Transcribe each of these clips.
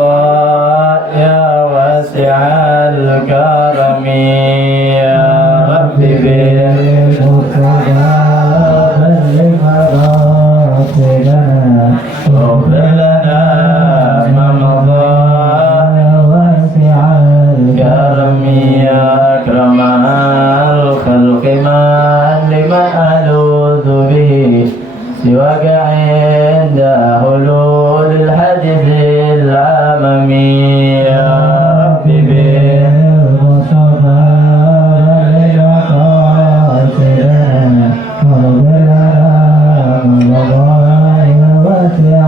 يا واسع الكرم يا رب بالمصطفى بلغ مراتبنا واغفر لنا ما مضى واسع الكرم يا أكرم الخلق لمن ألوذ به سواك عند حلول الحدث الأمامي يا رب بالمصطفى بلغ قاصدنا واغفر لنا واسع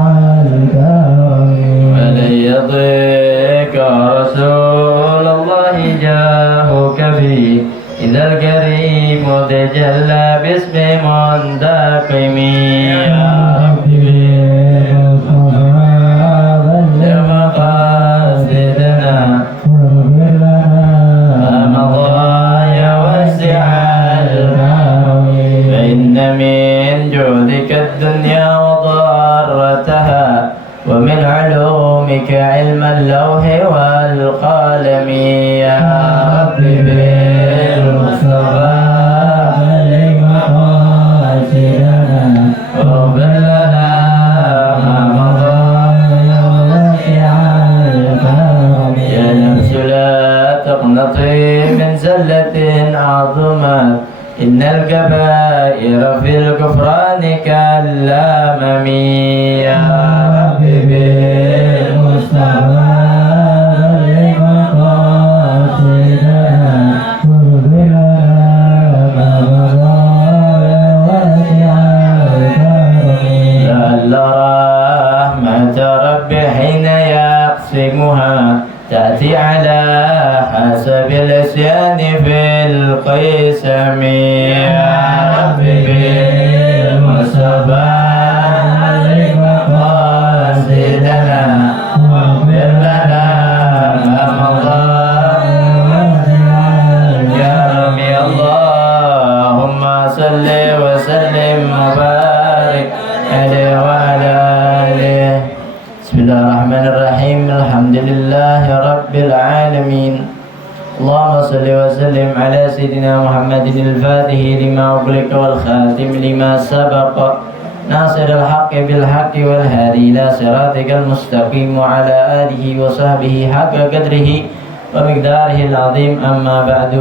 الكرم ولن يضيق رسول الله جاهك به إذا الكريم تجلى باسم منتقم يا رب بالمصطفى بلغ مقاصدنا واغفر لنا ما مضى يا واسع الكرم فإن من جودك الدنيا وضارتها ومن علومك علم اللوح والقلم يا رب بالمصطفى بلغ مقاصدنا واغفر لنا ما مضى يا واسع الكرم يا نفس لا تقنطي من زلة عظمت إن الكبائر في الكفران كالأمم يا رب بالمصطفى بلغ مقاصدنا واغفر لنا ما مضى يا واسع الكرم لعل رحمة رب حين يقسمها تأتي على حسب العصيان في القسم يا رب بالمصطفى بلغ مقاصدنا واغفر لنا ما مضى يا ربي اللهم صل وسلم وبارك عليه وعلى آله. بسم الله الرحمن الرحيم. الحمد لله رب العالمين. اللهم صل وسلم على سيدنا محمد الفاتح لما أغلق والخاتم لما سبق ناصر الحق بالحق والهادي إلى صراطك المستقيم وعلى آله وصحبه حق قدره ومقداره العظيم. أما بعد،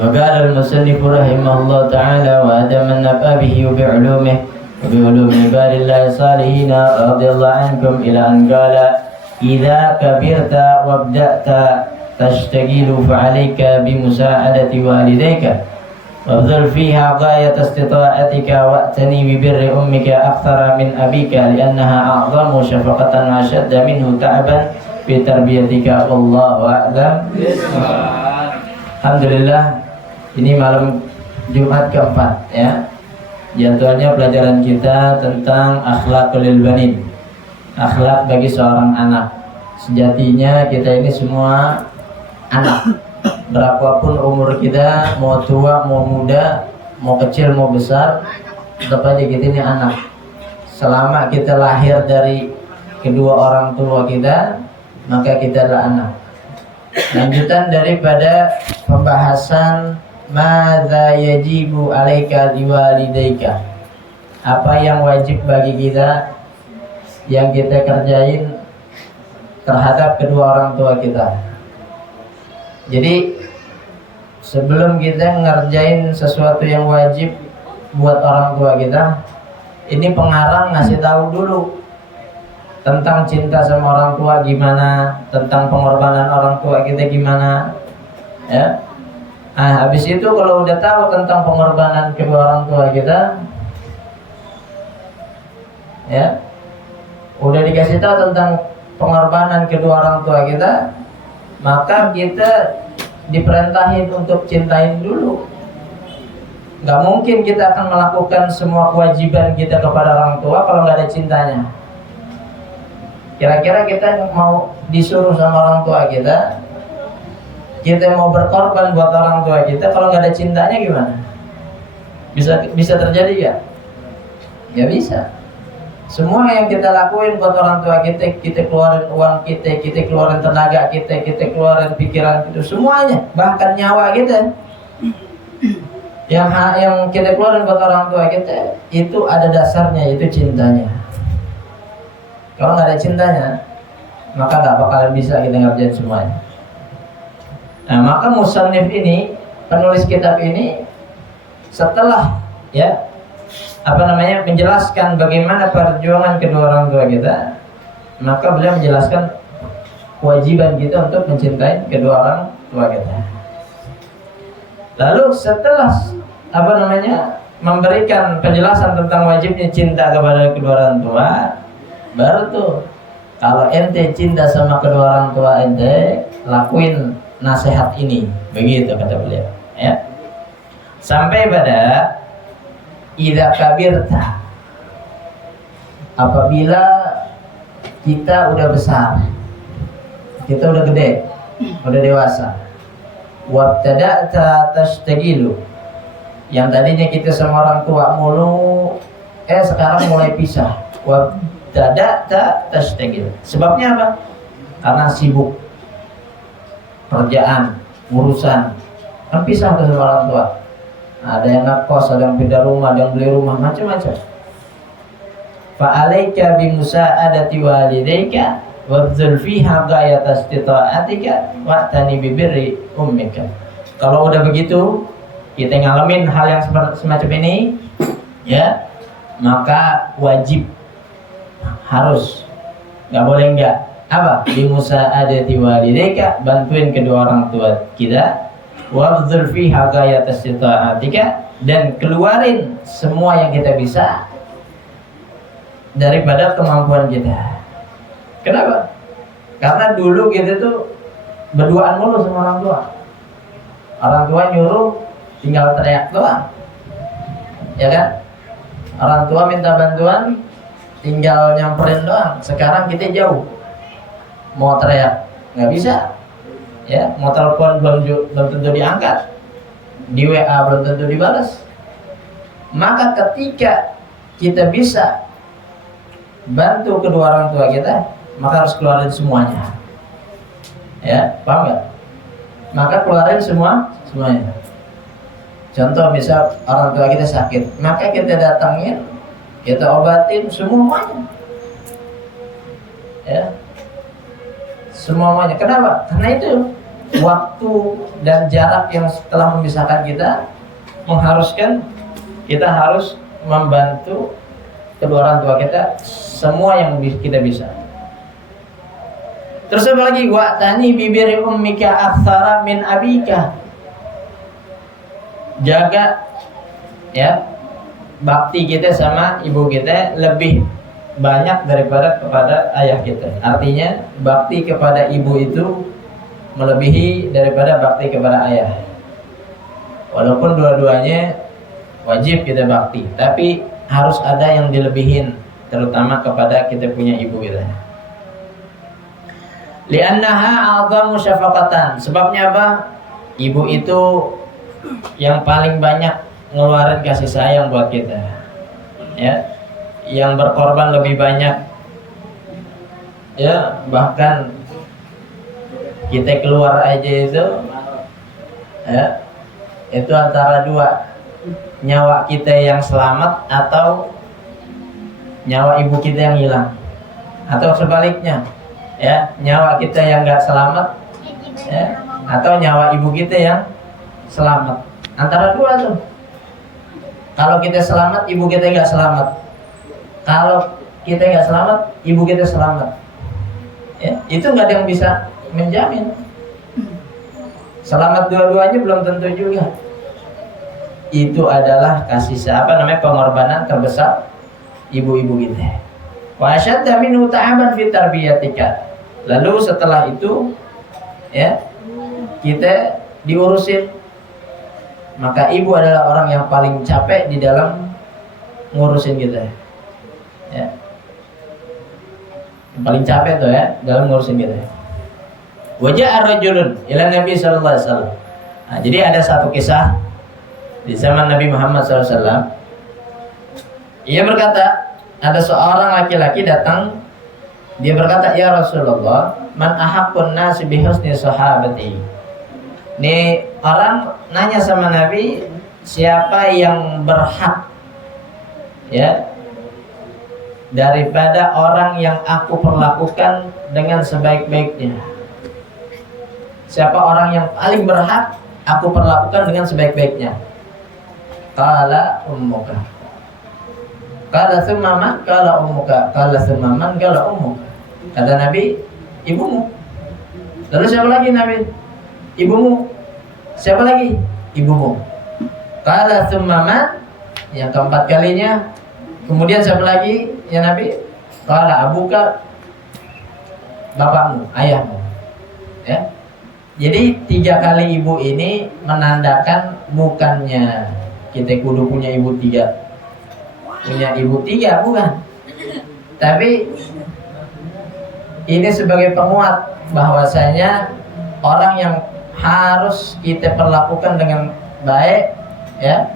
وقال المصنف رحمه الله تعالى وأدم النفع به وبعلومه وبعلوم عباد الله الصالحين رضي الله عنكم إلى أن قال: إذا كبرت وابدأت تشتغل فعليك بمساعدة والديك وابذل فيها غاية استطاعتك واعتني ببر أمك أكثر من أبيك لأنها أعظم شفقة وأشد منه تعبا في تربيتك والله أعلم. Alhamdulillah, ini malam Jumat keempat ya. Jadwalnya pelajaran kita tentang akhlaqul banin, akhlak bagi seorang anak. Sejatinya kita ini semua anak, berapapun umur kita, mau tua, mau muda, mau kecil, mau besar, tetap aja kita ini anak. Selama kita lahir dari kedua orang tua kita, maka kita adalah anak. Lanjutan daripada pembahasan madza yajibu alaika liwalidayka, apa yang wajib bagi kita yang kita kerjain terhadap kedua orang tua kita. Jadi sebelum kita ngerjain sesuatu yang wajib buat orang tua kita, ini pengarang ngasih tahu dulu tentang cinta sama orang tua gimana, tentang pengorbanan orang tua kita gimana, ya. Nah, habis itu kalau udah tahu tentang pengorbanan kedua orang tua kita, ya, udah dikasih tahu tentang pengorbanan kedua orang tua kita, maka kita diperintahin untuk cintain dulu. Gak mungkin kita akan melakukan semua kewajiban kita kepada orang tua kalau gak ada cintanya. Kira-kira kita mau disuruh sama orang tua kita mau berkorban buat orang tua kita, kalau gak ada cintanya gimana? Bisa terjadi gak? Ya bisa. Semua yang kita lakuin buat orang tua kita, kita keluarin uang kita keluarin tenaga kita keluarin pikiran kita, semuanya, bahkan nyawa kita. Yang kita keluarin buat orang tua kita, itu ada dasarnya, itu cintanya. Kalau nggak ada cintanya, maka nggak bakalan bisa kita ngerjain semuanya. Nah, maka musannif ini, penulis kitab ini, setelah menjelaskan bagaimana perjuangan kedua orang tua kita, maka beliau menjelaskan kewajiban kita untuk mencintai kedua orang tua kita. Lalu setelah memberikan penjelasan tentang wajibnya cinta kepada kedua orang tua, baru tuh kalau ente cinta sama kedua orang tua ente, lakuin nasihat ini, begitu kata beliau. Ya. Sampai pada idza kabirta, apabila kita udah besar, kita udah gede, udah dewasa, wabtada'ta tashtagilu, yang tadinya kita sama orang tua mulu, sekarang mulai pisah. Wabtada'ta tashtagil, sebabnya apa? Karena sibuk kerjaan, urusan, kan pisah tuh sama orang tua. Ada yang ngekos, ada yang pindah rumah, ada yang beli rumah, macam-macam. Fa'alaika bimusa'adati walidayka wabdzul fiha ghayata istita'atika wa'tani bibirri ummika. Kalau udah begitu, kita ngalamin hal yang semacam ini, ya, maka wajib, harus, nggak boleh enggak. Apa? Bimusa'adati walidayka, bantuin kedua orang tua kita. Wabdzul fiha ghayata istita'atika, dan keluarin semua yang kita bisa daripada kemampuan kita. Kenapa? Karena dulu kita tuh berduaan mulu sama orang tua. Orang tua nyuruh tinggal teriak doang, ya kan? Orang tua minta bantuan tinggal nyamperin doang. Sekarang kita jauh, mau teriak nggak bisa. Ya, mau telepon belum tentu diangkat, di WA belum tentu dibalas. Maka ketika kita bisa bantu kedua orang tua kita, maka harus keluarin semuanya. Ya, paham nggak? Maka keluarin semuanya. Contoh misal orang tua kita sakit, maka kita datangin, kita obatin semuanya. Ya, semuanya. Kenapa? Karena itu waktu dan jarak yang telah memisahkan kita mengharuskan kita harus membantu kedua orang tua kita semua yang kita bisa. Terus apa lagi? Wa'tani bibiri ummika aktsara min abika. Jaga, ya, bakti kita sama ibu kita lebih banyak daripada kepada ayah kita. Artinya bakti kepada ibu itu melebihi daripada bakti kepada ayah. Walaupun dua-duanya wajib kita bakti, tapi harus ada yang dilebihin, terutama kepada kita punya ibu kita. Li'annaha a'zamu syafaqatan. Sebabnya apa? Ibu itu yang paling banyak ngeluarin kasih sayang buat kita. Ya, yang berkorban lebih banyak. Ya, bahkan kita keluar aja itu, ya, itu antara dua, nyawa kita yang selamat atau nyawa ibu kita yang hilang, atau sebaliknya, ya, nyawa kita yang nggak selamat, ya, atau nyawa ibu kita yang selamat. Antara dua tuh. Kalau kita selamat, ibu kita nggak selamat. Kalau kita nggak selamat, ibu kita selamat. Ya, itu nggak ada yang bisa menjamin. Selamat dua-duanya belum tentu juga. Itu adalah pengorbanan terbesar ibu-ibu kita. Wa asyadda minhu ta'aban fi tarbiyatika. Lalu setelah itu, ya, kita diurusin. Maka ibu adalah orang yang paling capek di dalam ngurusin kita. Ya. Yang paling capek tuh, ya, dalam ngurusin kita. Waja'a rajulun ila Nabi sallallahu alaihi wasallam. Nah, jadi ada satu kisah di zaman Nabi Muhammad SAW. Ia berkata, ada seorang laki-laki datang, dia berkata, "Ya Rasulullah, man ahaqqun nasi bi husni sahabati." Ini orang nanya sama Nabi, siapa yang berhak ya daripada orang yang aku perlakukan dengan sebaik-baiknya? Siapa orang yang paling berhak aku perlakukan dengan sebaik-baiknya? Qala ummuka. Qala thumma man? Qala ummuka. Qala thumma man? Qala ummuka. Kata Nabi, ibumu. Lalu siapa lagi Nabi? Ibumu. Siapa lagi? Ibumu. Qala thumma man? Yang keempat kalinya. Kemudian siapa lagi ya Nabi? Qala abuka. Bapakmu, ayahmu. Ya. Jadi 3 kali ibu ini menandakan bukannya kita kudu punya ibu 3. Punya ibu 3 bukan. Tapi ini sebagai penguat bahwasanya orang yang harus kita perlakukan dengan baik ya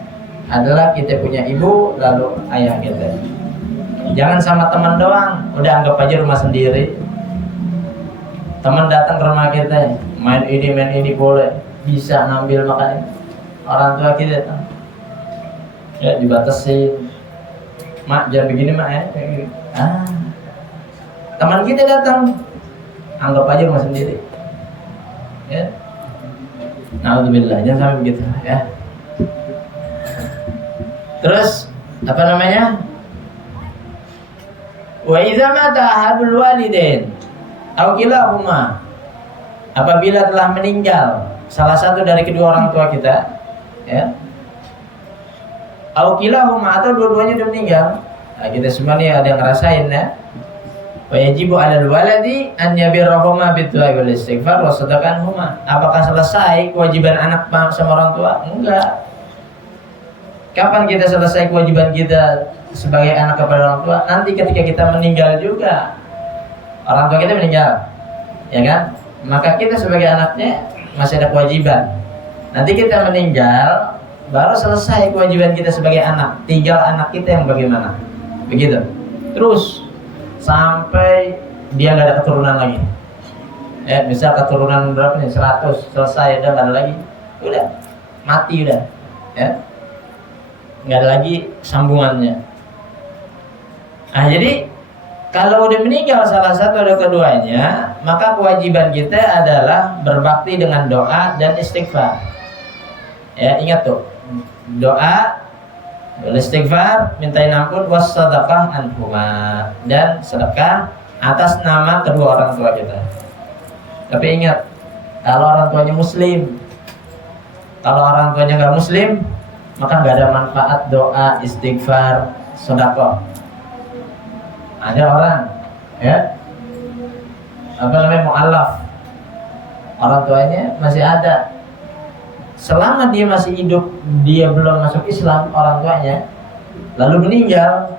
adalah kita punya ibu lalu ayah kita. Jangan sama teman doang, udah anggap aja rumah sendiri. Teman datang ke rumah kita, main ini boleh, bisa ngambil makan. Orang tua kita datang, ya dibatasin. Mak jangan begini mak ya. Teman kita datang, anggap aja rumah sendiri. Ya. Alhamdulillah, jangan sampai begitu ya. Terus apa namanya? Wa idza mata ahadul walidain aw kilahuma, apabila telah meninggal salah satu dari kedua orang tua kita, ya. Aw kilahuma, atau dua-duanya sudah meninggal. Nah, kita semua nih ada yang ngerasain ya. Wa yajibu 'alal waladi an yabirrahuma bid-du'a wal istighfar wa sadaqanhuma. Apakah selesai kewajiban anak sama orang tua? Enggak. Kapan kita selesai kewajiban kita sebagai anak kepada orang tua? Nanti ketika kita meninggal juga. Orang tua kita meninggal, ya kan? Maka kita sebagai anaknya masih ada kewajiban. Nanti kita meninggal, baru selesai kewajiban kita sebagai anak. Tinggal anak kita yang bagaimana? Begitu. Terus sampai dia nggak ada keturunan lagi. Ya, misal keturunan berapa nih? 100, selesai, udah nggak ada lagi. Udah, mati udah. Ya. Nggak ada lagi sambungannya. Nah, jadi kalau udah meninggal salah satu atau keduanya, maka kewajiban kita adalah berbakti dengan doa dan istighfar. Ya, ingat tuh. Doa, istighfar, mintain ampun, wassadaqah anhuma, dan sedekah atas nama kedua orang tua kita. Tapi ingat, kalau orang tuanya muslim, kalau orang tuanya nggak muslim, maka nggak ada manfaat doa, istighfar, sedekah. Ada orang, ya, apa namanya, mu'alaf, orang tuanya masih ada. Selama dia masih hidup, dia belum masuk Islam, orang tuanya, lalu meninggal,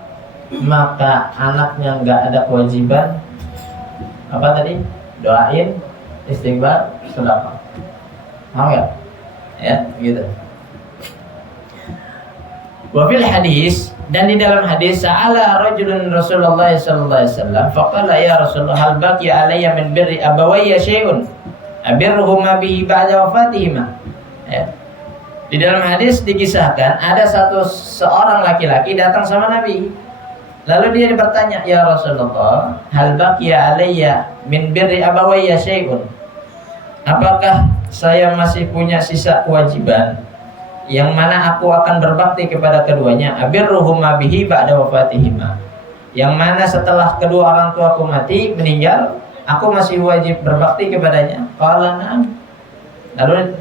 maka anaknya nggak ada kewajiban apa tadi? Doain, istighfar, sedekah. Mau ya? Ya, gitu. Wa fil hadis, dan di dalam hadis, sa'ala rajulun Rasulullah sallallahu alaihi wasallam faqala ya Rasulullah hal baqiya alayya min birri abawayya syai'un abirruhuma bihi ba'da wafatihima. Ya. Di dalam hadis dikisahkan ada seorang laki-laki datang sama Nabi. Lalu dia bertanya, "Ya Rasulullah, hal baqiya alayya min birri abawayya syai'un?" Apakah saya masih punya sisa kewajiban yang mana aku akan berbakti kepada keduanya, abirruhuma bihi ba'da wafatihima, yang mana setelah kedua orang tuaku mati, meninggal, aku masih wajib berbakti kepadanya? Qala na'am. Lalu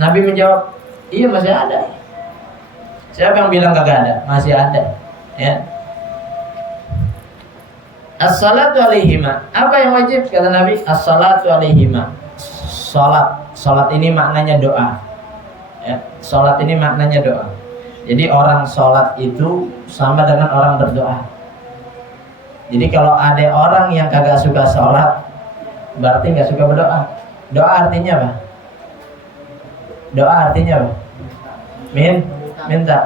Nabi menjawab, iya masih ada. Siapa yang bilang kagak ada? Masih ada. Ya. As-salatu alaihima. Apa yang wajib? Kata Nabi, as-salatu alaihima. Salat ini maknanya doa. Ya, sholat ini maknanya doa. Jadi orang sholat itu sama dengan orang berdoa. Jadi kalau ada orang yang kagak suka sholat, berarti nggak suka berdoa. Doa artinya apa? Doa artinya apa? Minta.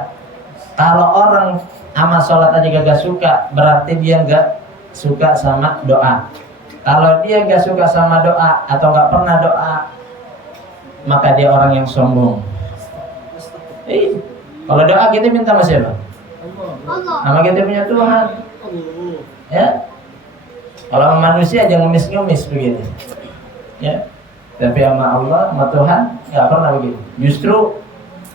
Kalau orang amal sholat aja gak suka, berarti dia gak suka sama doa. Kalau dia gak suka sama doa atau gak pernah doa, maka dia orang yang sombong. Kalau doa kita minta sama siapa? Sama kita punya Tuhan. Ya. Kalau manusia jangan ngemis-ngemis begitu. Ya. Tapi sama Allah, sama Tuhan nggak pernah begitu. Justru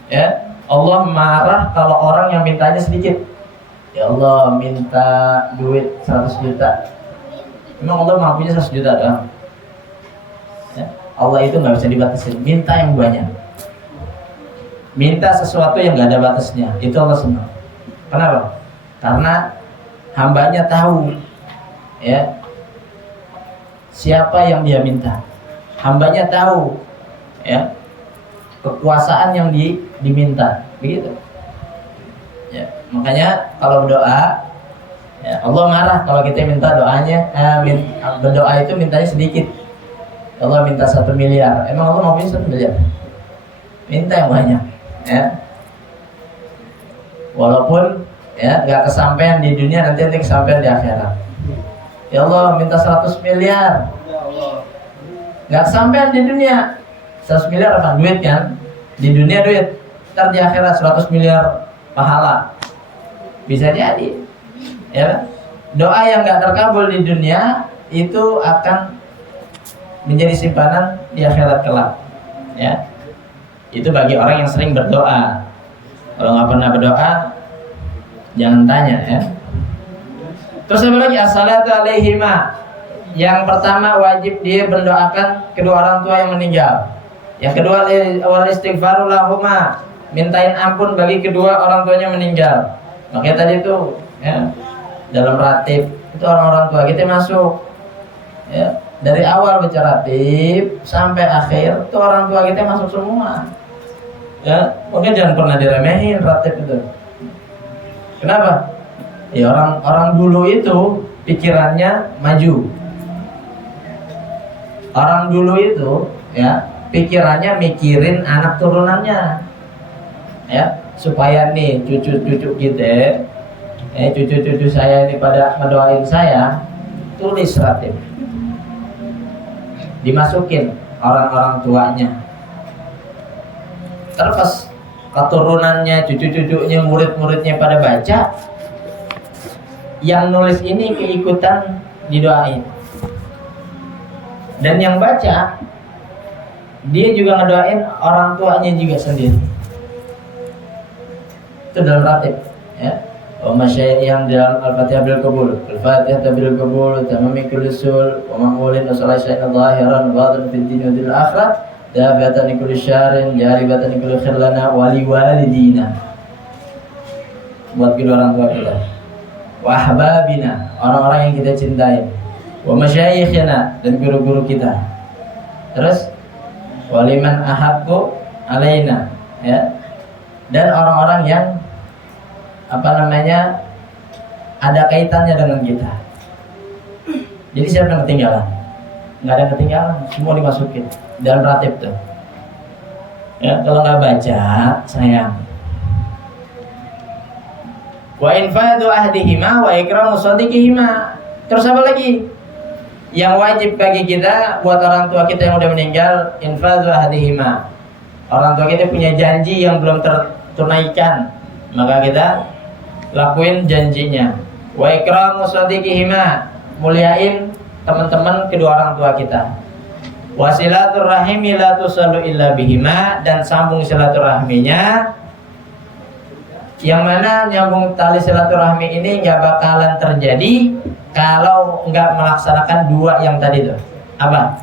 ya Allah marah kalau orang yang mintanya sedikit. Ya Allah minta duit 100 juta. Memang Allah mampunya 100 juta doang. Ya. Allah itu nggak bisa dibatasi. Minta yang banyak. Minta sesuatu yang nggak ada batasnya. Itu Allah senang. Kenapa? Karena hambanya tahu ya siapa yang dia minta. Hambanya tahu ya kekuasaan yang diminta, begitu. Ya, makanya kalau berdoa ya, Allah marah kalau kita minta doanya berdoa itu mintanya sedikit. Allah minta 1 miliar, emang Allah mau minta 1 miliar? Minta yang banyak ya. Walaupun ya nggak kesampaian di dunia, nanti kesampaian di akhirat. Ya Allah minta 100 miliar, nggak kesampaian di dunia. 100 miliar apa? Duit kan? Di dunia duit, ntar di akhirat 100 miliar pahala. Bisa jadi ya. Doa yang nggak terkabul di dunia itu akan menjadi simpanan di akhirat kelak ya. Itu bagi orang yang sering berdoa. Kalau nggak pernah berdoa, jangan tanya ya. Terus apa lagi? As-salatu alaihima. Yang pertama wajib dia mendoakan kedua orang tua yang meninggal. Yang kedua wal istighfaru lahuma, mintain ampun bagi kedua orang tuanya meninggal. Makanya tadi itu ya, dalam ratib itu orang-orang tua kita masuk ya, dari awal baca ratib sampai akhir itu orang tua kita masuk semua. Ya, mungkin jangan pernah diremehin ratib itu. Kenapa? Ya orang dulu itu pikirannya maju. Orang dulu itu ya pikirannya mikirin anak turunannya. Ya, supaya nih cucu-cucu kita, cucu-cucu saya ini pada ngedoain saya, tulis ratib. Dimasukin orang-orang tuanya. Terus keturunannya, cucu-cucunya, murid-muridnya pada baca, yang nulis ini keikutan didoain. Dan yang baca, dia juga ngedoain orang tuanya juga sendiri. Itu dalam ratib ya. Wa masyayikh yang dalam Al-Fatihah bil qabul, Al-Fatihah bil qabul, tamami kulli sul, wa ma'ulin wa sallallahu alaihi zahiran wa batin fid din wa fil akhirah, dafatan kulli syarin, jaribatan kulli khair lana wa li walidina. Buat kedua orang tua kita. Wa ahbabina, orang-orang yang kita cintai. Wa masyayikhina, dan guru-guru kita. Terus waliman ahabbu alaina ya. Dan orang-orang yang ada kaitannya dengan kita. Jadi siapa yang ketinggalan? Nggak ada ketinggalan, semua dimasukin dalam ratib tuh. Ya, kalau nggak baca, sayang. Wa infadu ahdihima wa ikramu shadiqihima. Terus apa lagi? Yang wajib bagi kita buat orang tua kita yang udah meninggal, infadu ahdihima. Orang tua kita punya janji yang belum tertunaikan, maka kita lakuin janjinya. Wa ikramu shadiqihima, muliain teman-teman kedua orang tua kita. Wasilaturrahimi la tusallu illa bihima, dan sambung silaturahminya, yang mana nyambung tali silaturahmi ini nggak bakalan terjadi kalau nggak melaksanakan dua yang tadi tuh. Apa?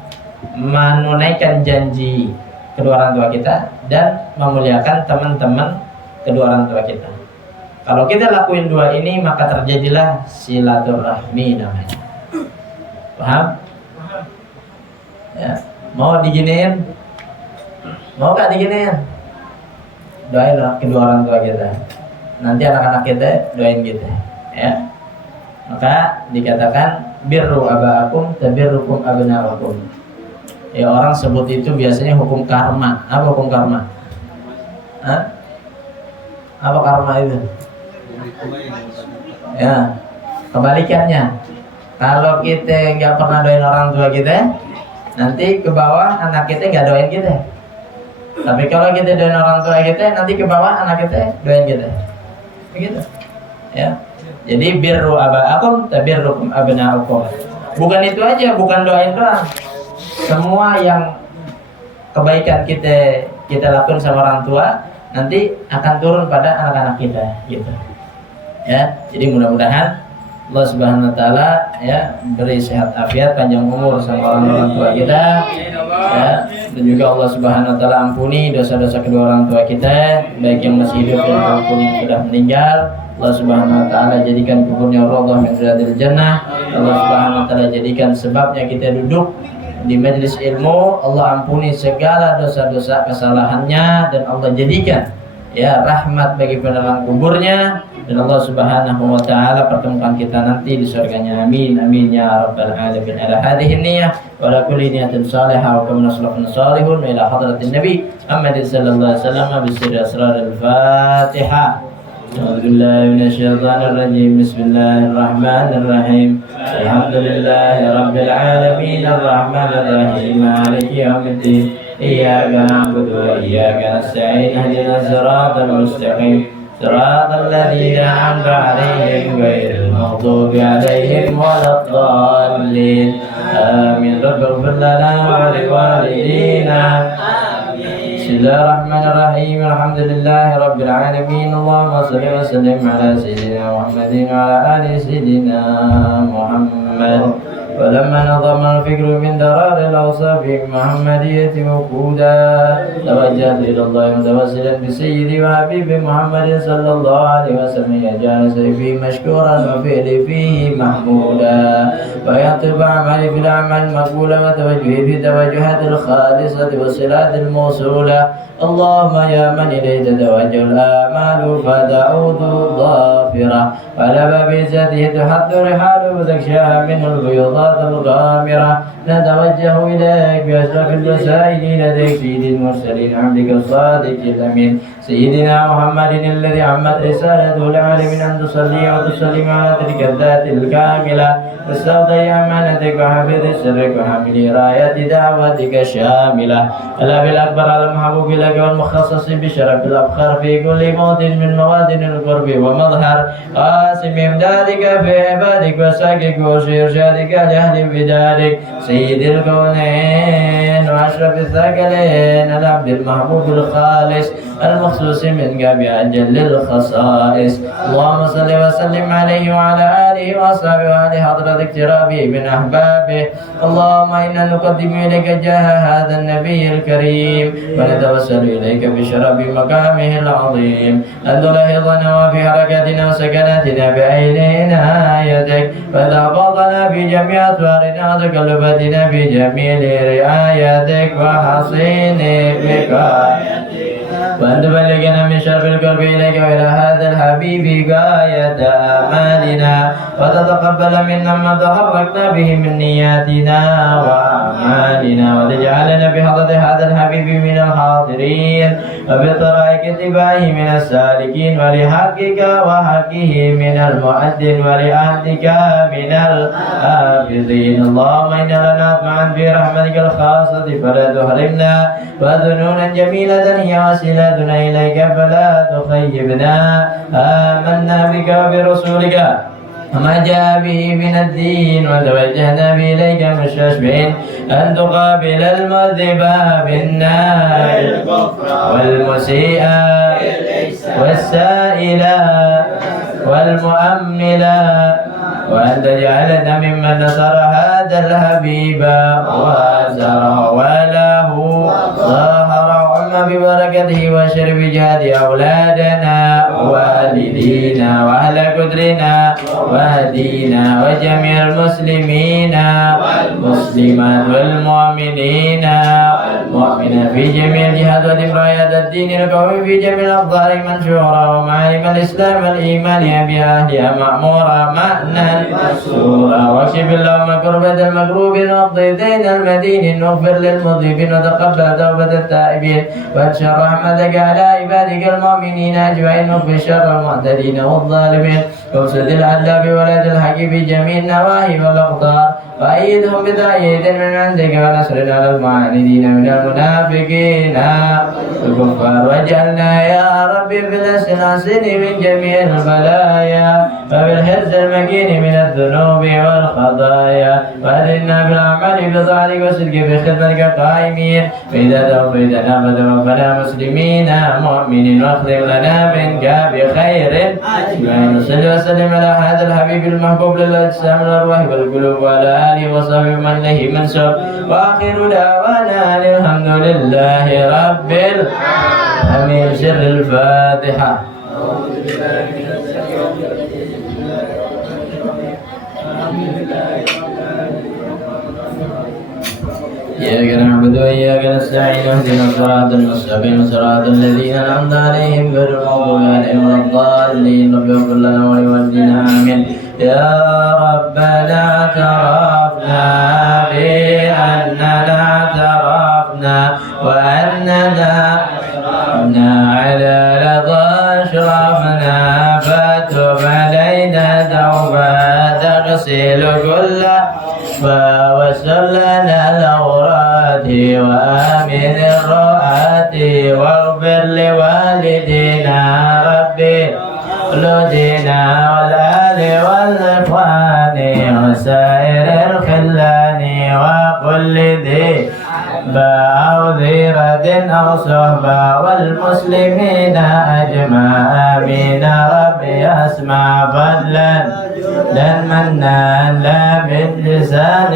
Menunaikan janji kedua orang tua kita dan memuliakan teman-teman kedua orang tua kita. Kalau kita lakuin dua ini, maka terjadilah silaturahmi namanya. Paham? Ya. Mau diginiin? Mau gak diginiin? Doain kedua orang tua kita. Nanti anak-anak kita doain kita. Ya. Maka dikatakan birru abaakum tabirrukum abnaakum. Ya, orang sebut itu biasanya hukum karma. Apa hukum karma? Hah? Apa karma itu? Ya, kebalikannya. Kalau kita nggak pernah doain orang tua kita, nanti ke bawah anak kita nggak doain kita. Tapi kalau kita doain orang tua kita, nanti ke bawah anak kita doain kita. Begitu. Ya. Jadi birru aba'akum tabirrukum abna'ukum. Bukan itu aja, bukan doain doang. Semua yang kebaikan kita lakukan sama orang tua nanti akan turun pada anak-anak kita, gitu. Ya, jadi mudah-mudahan Allah Subhanahu wa taala ya beri sehat afiat panjang umur sama orang tua kita ya, dan juga Allah Subhanahu wa taala ampuni dosa-dosa kedua orang tua kita baik yang masih hidup maupun yang sudah meninggal. Allah Subhanahu wa taala jadikan kuburnya raudhah min riyadil jannah. Allah Subhanahu wa taala jadikan sebabnya kita duduk di majelis ilmu. Allah ampuni segala dosa-dosa kesalahannya dan Allah jadikan ya rahmat bagi penerangan kuburnya. Dan Allah Subhanahu wa taala pertemukan kita nanti di surganya. Amin amin ya rabbal alamin. Ala hadhihi niyyah wa ala kulli niyatin salihah wa kam naslahun salihun ila hadratin nabi Muhammad sallallahu alaihi wasallam bi sirri asraril Fatihah. A'udzu billahi minasyaitonir rajim. Bismillahir rahim. Alhamdulillahi rabbil alamin arrahmanir rahim maliki yaumiddin. Iyyaka na'budu wa iyyaka nasta'in ihdinas siratal mustaqim. صراط الذين أنعمت عليهم غير المغضوب عليهم ولا الضالين آمين رب اغفر لنا ولوالدينا بسم الله الرحمن الرحيم الحمد لله رب العالمين اللهم صل وسلم على سيدنا محمد وعلى آل سيدنا محمد ولما نظم الفكر من درار الأوصاف محمدية وقودا توجهت إلى الله متوسلا بسيدي وحبيبي محمد صلى الله عليه وسلم يجعل سيفي مشكورا وفعلي فيه محمودا ويطب عملي في الأعمال المقبولة وتوجهي في توجهات الخالصة والصلات الموصولة اللهم يا من إليه تتوجه الآمال فتعود ظافرة وعلى باب عزته تحد رحال وتكشاها منه البيضات الغامرة نتوجه إليك بأشرف الوسائل لديك سيد المرسلين عبدك الصادق الأمين سيدنا محمد الذي عمت رسالته العالمين أن تصلي وتسلم على تلك الذات الكاملة واستودع أمانتك وحفظ سرك وحمل راية دعوتك الشاملة ألا بالأكبر على المحبوب لك والمخصص بشرف الأبخار في كل موطن من موادن القرب ومظهر قاسم إمدادك في عبادك وساقك وإرشادك لأهل بدارك سيد الكونين وأشرف الثقلين العبد المحبوب الخالص المخصوص منك بأجل الخصائص اللهم صل وسلم عليه وعلى آله وأصحابه وآل حضرة اقترابه من أحبابه اللهم إنا نقدم إليك جاه هذا النبي الكريم ونتوسل إليك بشرف مقامه العظيم أن تلاحظنا وفي حركاتنا وسكناتنا بعين عنايتك وتحفظنا في جميع أسرارنا وتكلفاتنا في جميل رعايتك وحصين وقايتك وأن تبلغنا من شرف القلب إليك وإلى هذا الحبيب غاية آمالنا وتتقبل منا ما تحركنا به من نياتنا وأعمالنا وتجعلنا بحضرة هذا الحبيب من الحاضرين وبطرائق اتباعه من السالكين ولحقك وحقه من المؤذن ولعهدك من الحافظين اللهم إنا لنا أطمعا في رحمتك الخاصة فلا تحرمنا وذنونا جميلة هي وسيلتنا إليك فلا تخيبنا آمنا بك وبرسولك وما جاء به من الدين وتوجهنا به إليك مستشفعين أن تقابل المذنب بالنار والمسيء والسائل والمؤمل وأن تجعلنا ممن نصر هذا الحبيب وزرع وله ظهر ببركته وشرف جهاد أولادنا والدينا وأهل قدرنا وهدينا وجميع المسلمين والمسلمات والمؤمنين والمؤمنات في جميع الجهات ودمرايات الدين القوي في جميع الأقطار منشورة ومعالم الإسلام والإيمان بأهلها مأمورة مأنا مسرورة واكشف اللهم كربة المكروبين واقضي دين المدين واغفر للمذنبين وتقبل توبة التائبين وانشر رحمتك على عبادك المؤمنين أجمعين واغفر واكف شر المعتدين والظالمين وابسط العدل بولد الحق في جميع النواحي والأقطار وأيدهم بتأييد من عندك ونصر على المعاندين من المنافقين والكفار واجعلنا يا ربي بالأسناسين من جميع البلايا وبالحرز المكين من الذنوب والخطايا وأدلنا بالأعمال بطاعتك وصدق بخدمتك قائمين وإذا توفيتنا فتوفنا مسلمين مؤمنين واختم لنا منك بخير أجمعين. صل وسلم على هذا الحبيب المحبوب للأجسام والأرواح والقلوب وعلى آله وصحبه من له منسوب وآخر دعوانا الحمد لله رب العالمين. سر الفاتحة. إياك نعبد وإياك نستعين اهدنا الصراط المستقيم صراط الذين أنعمت عليهم غير المغضوب عليهم ولا الضالين رب اغفر لنا ولوالدينا آمين. يا ربنا اعترفنا بأننا اعترفنا وأننا على رضا أشرفنا فتب علينا توبة تغسل كل واسر لنا الأوراد وآمن الرؤات واغفر لوالدينا ربي ولدنا والآل والإخوان وسائر الخلان وكل ذي أو ذيرة أو صحبة والمسلمين أجمع آمين. ربي أسمع فضلا لا منان لا من لسان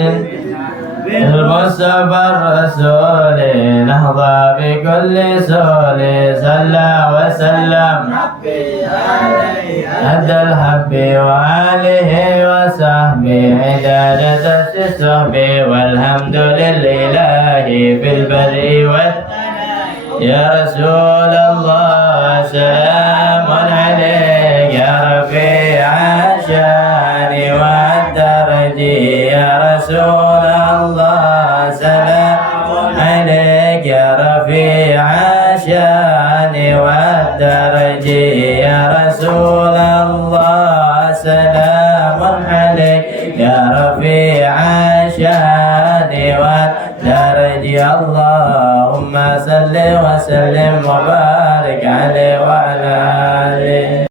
المصطفى الرسول نهضى بكل سول صلى وسلم أدى الحب وآله وصحبه عدادة الصحب والحمد لله في البر يا رسول الله سلام عليك يا رفيع الشان والدرج يا رسول الله سلام عليك يا رفيع الشان والدرج يا رسول الله سلام عليك يا رفيع الشان والدرج. اللهم صل وسلم وبارك عليه وعلى آله.